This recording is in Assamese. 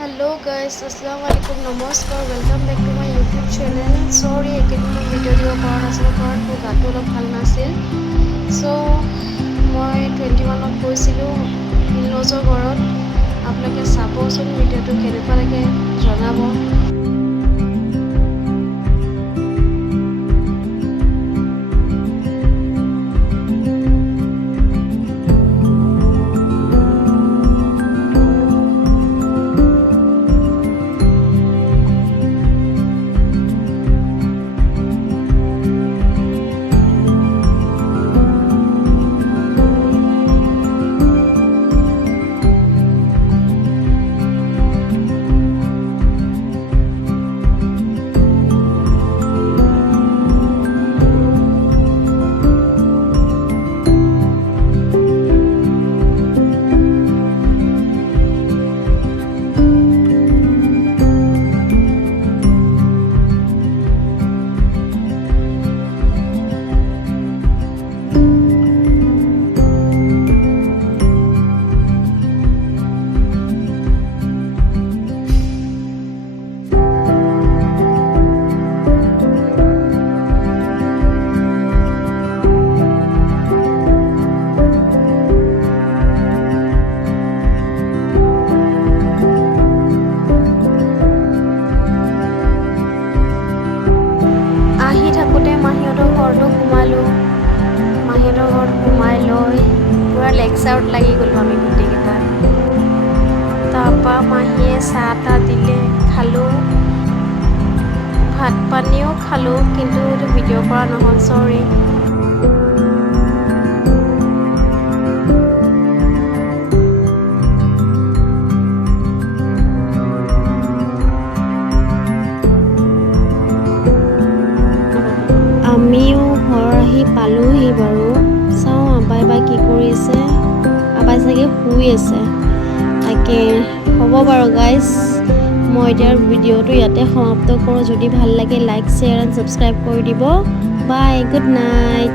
Hello guys, Assalamualaikum, Namaskar, welcome back to my YouTube channel. Sorry, একেদিন ভিডিও দিব পৰা নাছিলোঁ কাৰণ মোৰ গাটো অলপ ভাল নাছিল। So মই 21ত গৈছিলোঁ ইনলজৰ ঘৰত। আপোনালোকে চাবচোন ভিডিঅ'টো কেনেকুৱা লাগে জনাব। মাহীহঁতৰ ঘৰতো সোমালোঁ। মাহীহঁতৰ ঘৰত সোমাই লৈ পূৰা লেগছ আউট লাগি গ'লোঁ আমি গোটেইকেইটা। তাৰপৰা মাহীয়ে চাহ তাহ দিলে, খালোঁ, ভাত পানীও খালোঁ, কিন্তু এইটো ভিডিঅ' কৰা নহ'ল, চৰি। আমিও ঘৰ আহি পালোহি বাৰু। চাওঁ আবাই বা কি কৰি আছে। আবাই চাগে শুই আছে। তাকে হ'ব বাৰু গাইজ, মই এতিয়া ভিডিঅ'টো ইয়াতে সমাপ্ত কৰোঁ। যদি ভাল লাগে লাইক, শ্বেয়াৰ এণ্ড ছাবস্ক্ৰাইব কৰি দিব। বাই, গুড নাইট।